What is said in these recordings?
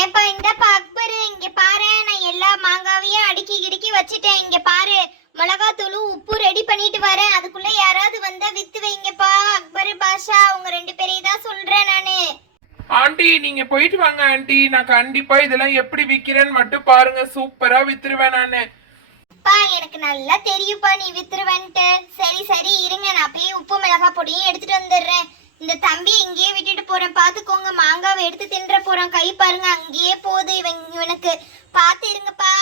ஏப்பா இந்தப்பா அக்பரு, இங்க பாரு. நான் எல்லா மாங்காவையும் அடுக்கி கிடுக்கி வச்சுட்டேன். இங்க பாரு, மிளகாத்தூள் உப்பு ரெடி பண்ணிட்டு வரேன். அதுக்குள்ள யாராவது வந்தா வித்து வைங்கப்பா. அக்பரு பாஷா, உங்க ரெண்டு பேரையும் தான் சொல்றேன் நானு. ஆண்டி நீங்க போயிட்டு வாங்க ஆண்டி. நான் கண்டிப்பா இதெல்லாம் எப்படி விக்கிறேன்னு மட்டும் பாருங்க. சூப்பரா வித்துருவேன் நானு. பா எனக்கு நல்லா தெரியுப்பா நீ வித்துருவன்ட்டு. சரி சரி இருங்க, நான் போய் உப்பு மிளகா பொடியும் எடுத்துட்டு வந்துடுறேன். இந்த தம்பி இங்கேயே விட்டுட்டு போறேன், பாத்துக்கோங்க. மாங்காவை எடுத்து தின்ற போறான், கை பாருங்க அங்கேயே போகுது. இவனுக்கு பாத்து இருங்கப்பா.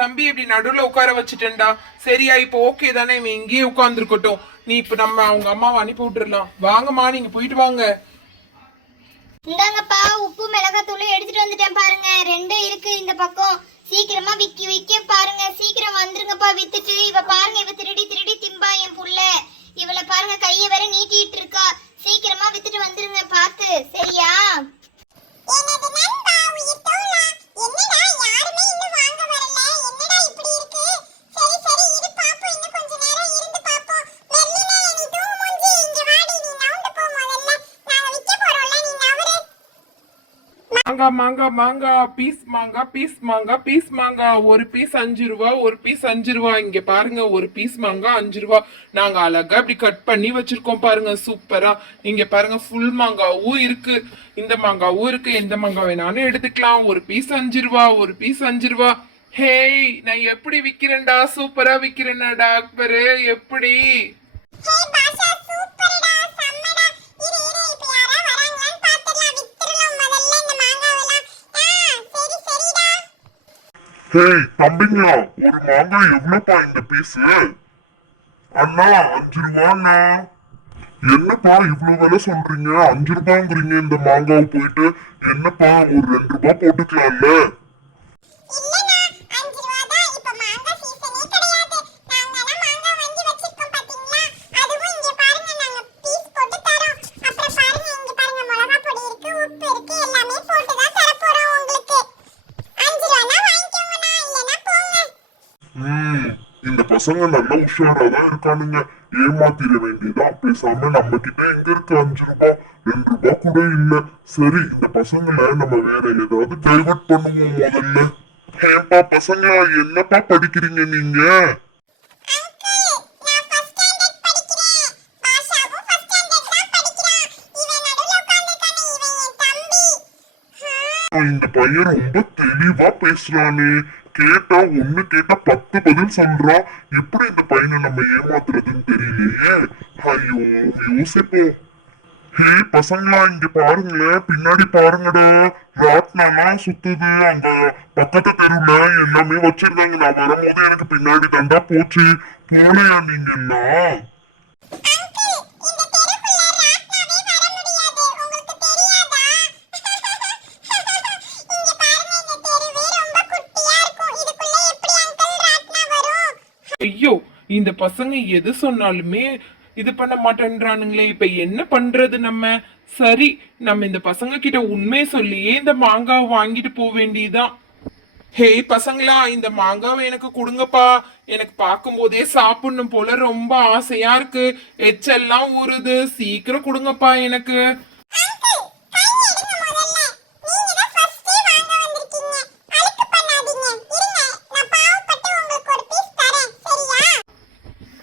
தம்பி இப்படி நடுவுல உட்கார வச்சுட்டேன்டா. சரியா இப்போ ஓகே தானே? இவன் இங்கேயே உட்கார்ந்துருக்கட்டும். நீ இப்ப நம்ம அவங்க அம்மாவை அனுப்பி விட்டுறலாம். வாங்கம்மா நீங்க போயிட்டு வாங்க. இந்தாங்கப்பா, உப்பு மிளகாத்தூளும் எடுத்துட்டு வந்துட்டேன் பாருங்க. ரெண்டும் இருக்கு இந்த பக்கம். சீக்கிரமா விக்க பாருங்க. சீக்கிரம் வந்துருங்கப்பா வித்துட்டு. இவ பாருங்க, இவ திருடி திருடி திம்பா என் புள்ள. இவளை பாருங்க, கையை வேற நீட்டிட்டு இருக்கா. சீக்கிரமா வித்துட்டு வந்துருங்க பார்த்து, சரியா? மாங்கா மாங்கா மாங்கா பீஸ் மாங்கா பீஸ் மாங்கா பீஸ் மாங்கா. ஒரு பீஸ் 5 ரூபா, ஒரு பீஸ் 5 ரூபா. இங்க பாருங்க, ஒரு பீஸ் மாங்கா 5 ரூபா. நாங்க அழகா இப்படி கட் பண்ணி வச்சிருக்கோம் பாருங்க, சூப்பரா. இங்க பாருங்க, ஃபுல் மாங்காவும் இருக்கு, இந்த மாங்காவும் இருக்கு. எந்த மாங்கா வேணாலும் எடுத்துக்கலாம். ஒரு பீஸ் 5 ரூபா, ஒரு பீஸ் 5 ரூபா. ஹேய், நான் எப்படி விக்கிறேன்டா? சூப்பரா விக்கிறேன்டா அக்பரு. எப்படி? ஹேய் தம்பிங்களா, ஒரு மாங்காய் எவ்வளவுப்பா இந்த பீஸ்? அண்ணா 5 ரூபாண்ணா. என்னப்பா இவ்வளவு விலை சொல்றீங்க? 5 ரூபாங்கிறீங்க இந்த மாங்காய் போயிட்டு. என்னப்பா ஒரு 2 ரூபாய் போட்டுக்கலாம்ல? இந்த பசங்க நல்லா உஷாராதான் இருக்கானுங்க. ஏமாத்திர வேண்டியதான். பேசாம நம்ம கிட்ட எங்க இருக்கு 5 ரூபாய்? 2 ரூபாய் கூட இல்ல. சரி, இந்த பசங்களை நம்ம வேற ஏதாவது டைவர்ட் பண்ணுவோம் முதல்ல. ஏன்பா பசங்களா, என்னப்பா படிக்கிறீங்க நீங்க? இந்த பையன் ரொம்ப தெளிவா பேசுறானே. கேட்டா 1 கேட்டா 10 பதில் சொல்றான். எப்படி இந்த பையனை நம்ம ஏமாத்துறதுன்னு தெரியலையே. ஐயோ, யோசிப்போம். ஹே பசங்களா, இங்க பாருங்களேன், பின்னாடி பாருங்கடா. ராட்னா சுத்துது. அங்க பக்கத்து தெருவுல எல்லாமே வச்சிருந்தாங்க. நான் வரும்போது எனக்கு பின்னாடி தண்டா போச்சு. போலையா நீங்க எல்லாம்? ஐயோ, இந்த பசங்க எது சொன்னாலுமே இது பண்ண மாட்டேன்றானுங்களே. இப்ப என்ன பண்றது நம்ம? சரி, நம்ம இந்த பசங்க கிட்ட உண்மை சொல்லியே இந்த மாங்காவை வாங்கிட்டு போக வேண்டியதுதான். ஹே பசங்களா, இந்த மாங்காவை எனக்கு கொடுங்கப்பா. எனக்கு பார்க்கும் போதே சாப்பிடணும் போல ரொம்ப ஆசையா இருக்கு. எச்செல்லாம் ஊறுது. சீக்கிரம் கொடுங்கப்பா எனக்கு.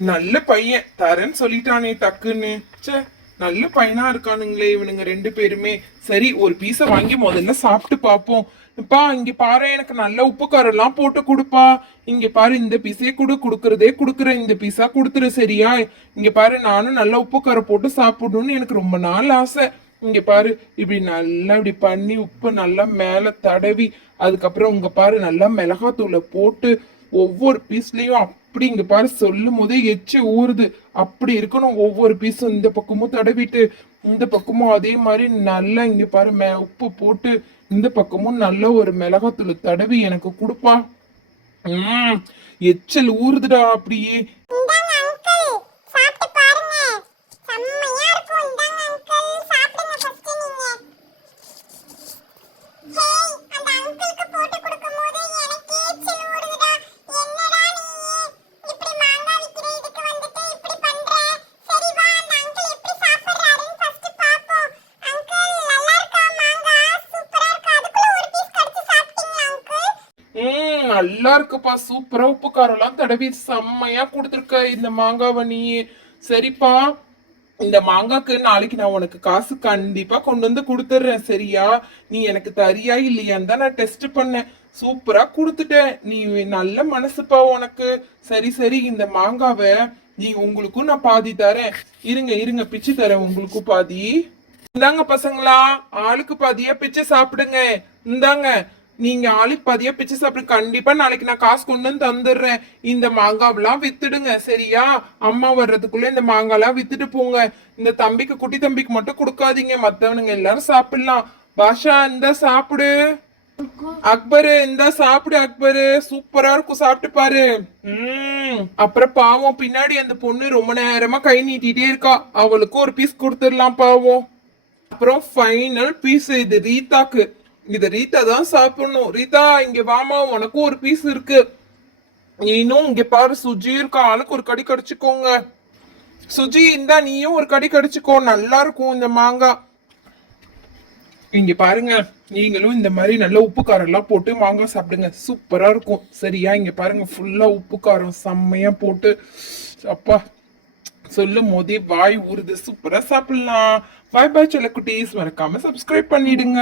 நல்ல பையன் தரேன்னு சொல்லிட்டானே டக்குன்னு. சே, நல்ல பையனா இருக்கானுங்களே இவனுங்க 2 பேருமே. சரி, ஒரு பீஸ வாங்கி முதல்ல சாப்பிட்டு பாப்போம். இப்பா இங்க பாரு, எனக்கு நல்ல உப்பு காரம் எல்லாம் போட்டு கொடுப்பா. இங்க பாரு, இந்த பீஸே கொடுக்கறதே கொடுக்குறேன். இந்த பீஸா கொடுத்துரு, சரியா? இங்க பாரு, நானும் நல்ல உப்பு காரம் போட்டு சாப்பிடணும்னு எனக்கு ரொம்ப நாள் ஆசை. இங்க பாரு, இப்படி நல்லா இப்படி பண்ணி உப்பு நல்லா மேல தடவி, அதுக்கப்புறம் இங்க பாரு, நல்லா மிளகாத்தூளை போட்டு ஒவ்வொரு பீஸ்லயும் அப்படி இங்க பாரு, சொல்லும் போதே எச்சு ஊறுது. அப்படி இருக்கணும் ஒவ்வொரு பீஸும். இந்த பக்கமும் தடவிட்டு இந்த பக்கமும் அதே மாதிரி நல்லா இங்க பாரு உப்பு போட்டு இந்த பக்கமும் நல்ல ஒரு மிளகாத்தூள் தடவி எனக்கு கொடுப்பா. எச்சல் ஊறுதுடா அப்படியே. நல்லா இருக்குப்பா, சூப்பரா உப்பு காரம் எல்லாம் தடவி செம்மையா கொடுத்துருக்க இந்த மாங்காவை நீ. சரிப்பா, இந்த மாங்காக்கு நாளைக்கு நான் உனக்கு காசு கண்டிப்பா கொண்டு வந்து கொடுத்துட்றேன். சரியா? நீ எனக்கு தரியா இல்லையான்னு தான் நான் டெஸ்ட் பண்ணேன். சூப்பரா கொடுத்துட்டேன். நீ நல்ல மனசுப்பா உனக்கு. சரி சரி, இந்த மாங்காவை நீ உங்களுக்கும் நான் பாதி தரேன். இருங்க இருங்க, பிச்சு தரேன் உங்களுக்கும் பாதி. இந்தாங்க பசங்களா, ஆளுக்கு பாதியா பிச்சு சாப்பிடுங்க. இந்தாங்க, நீங்க ஆளுக்கு பாதியா பிச்சு சாப்பிடு. கண்டிப்பா நாளைக்கு நான் காசு கொண்டு வந்து தந்துடுறேன். இந்த மாங்காவெல்லாம் வித்துடுங்க. சரியா? அம்மா வர்றதுக்குள்ள இந்த மாங்காலாம் வித்துட்டு போங்க. இந்த தம்பிக்கு, குட்டி தம்பிக்கு மட்டும் கொடுக்காதீங்க, மத்தவனுங்க எல்லாரும் சாப்பிடலாம். பாஷா, இந்த சாப்பிடு. அக்பரு, இந்த சாப்பிடு. அக்பரு, சூப்பரா இருக்கும், சாப்பிட்டு பாரு. அப்புறம் பாவம் பின்னாடி அந்த பொண்ணு ரொம்ப நேரமா கை நீட்டிட்டே இருக்கா, அவளுக்கும் ஒரு பீஸ் கொடுத்துடலாம் பாவம். அப்புறம் ஃபைனல் பீஸ் இது ரீதாக்கு. இத ரீதா தான் சாப்பிடணும். ரீதா, இங்க வாமா, உனக்கும் ஒரு பீஸ் இருக்கு. நீனும் இங்க பாரு, சுஜி இருக்கா, ஆளுக்கு ஒரு கடி கடிச்சுக்கோங்க. சுஜி, இந்தா நீயும் ஒரு கடி கடிச்சுக்கோ, நல்லா இருக்கும் இந்த மாங்காய். இங்க பாருங்க, நீங்களும் இந்த மாதிரி நல்ல உப்பு காரம் எல்லாம் போட்டு மாங்காய் சாப்பிடுங்க, சூப்பரா இருக்கும். சரியா? இங்க பாருங்க, ஃபுல்லா உப்பு காரம் செம்மையா போட்டு, அப்பா சொல்லும் போதே வாய் ஊறுது. சூப்பரா சாப்பிடலாம். பாய் பாய் சொல்ல குட்டீஸ், மறக்காம சப்ஸ்கிரைப் பண்ணிடுங்க.